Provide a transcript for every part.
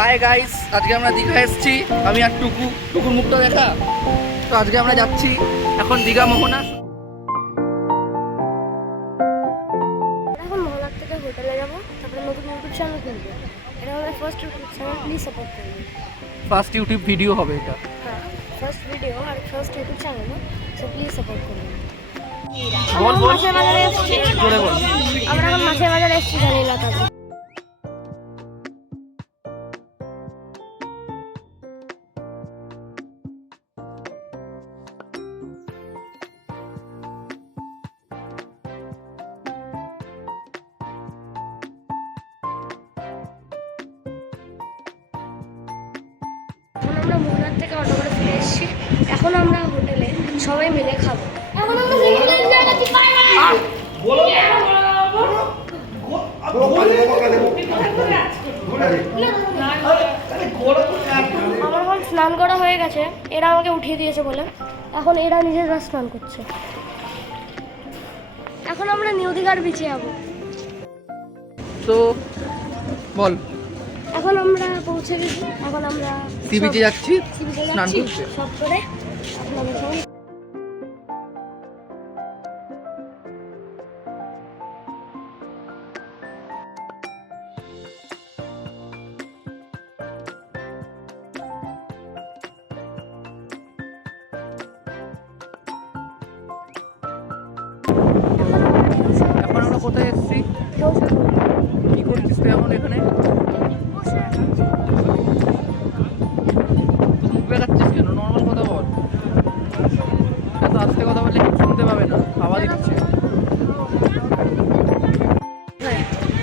Hi guys, আজকে আমরা দীঘা এসেছি। আমি আর টুকুর মুখটা দেখা। তো আজকে আমরা যাচ্ছি এখন দীঘা মোহনা। এখন মোহনার থেকে হোটেলে যাবো, তারপরে নতুন ইউটিউব চ্যানেল খুলবো। এটা আমাদের first YouTube channel, please support করবেন। ফার্স্ট ইউটিউব ভিডিও হবে এটা। হ্যাঁ, ফার্স্ট ভিডিও আর first YouTube channel, so please support করবেন। বল বল, মাছের বাজারে এসেছি। জোরে বল। আমরা এখন মাছের বাজারে এসেছি এলাকাতে। এখন আমরা মোহনার থেকে অটো করে ফিরে এসেছি। এখন আমরা হোটেলে সবাই মিলে খাবো। এখন আমরা আমার এখন স্নান করা হয়ে গেছে, এরা আমাকে উঠিয়ে দিয়েছে বলে এখন এরা নিজেরা স্নান করছে। এখন আমরা নিউ দীঘার বিচে যাবো। তো বল, এখন আমরা পৌঁছে গেছি। এখন আমরা সি বিচে যাচ্ছি স্নান যাচ্ছি করতে। সব করে। এখন আমরা সবাই এখন আমরা কোথায় এসেছি? কি করছিস তুই এখন এখানে? মুখ দেখাচ্ছিস কেন? নর্মাল কথা বল। এত আস্তে কথা বললে কেউ শুনতে পাবে না, আওয়াজ দিচ্ছে।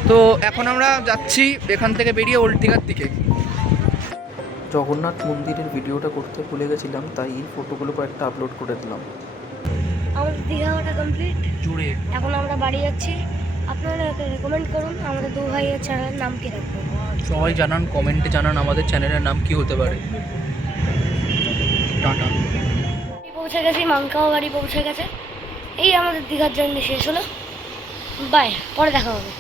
তো এখন আমরা যাচ্ছি এখান থেকে বেরিয়ে ওল্ড দীঘার দিকে। জগন্নাথ মন্দিরের ভিডিওটা করতে ভুলে গেছিলাম, তাই এই ফটোগুলো কয়েকটা আপলোড করে দিলাম। আমাদের দীঘা ঘোরা কমপ্লিট। জুড়ে এখন আমরা বাড়ি যাচ্ছি। আপনারা রেকমেন্ড করুন আমাদের দু ভাইয়ের চ্যানেলের নাম কি রাখবো। সবাই জানান, কমেন্টে জানান আমাদের চ্যানেলের নাম কি হতে পারে। টাটা। পৌঁছে গেছি, মাংকাও গাড়ি পৌঁছে গেছে। এই আমাদের দীঘার জার্নি শেষ হলো। বাই, পরে দেখা হবে।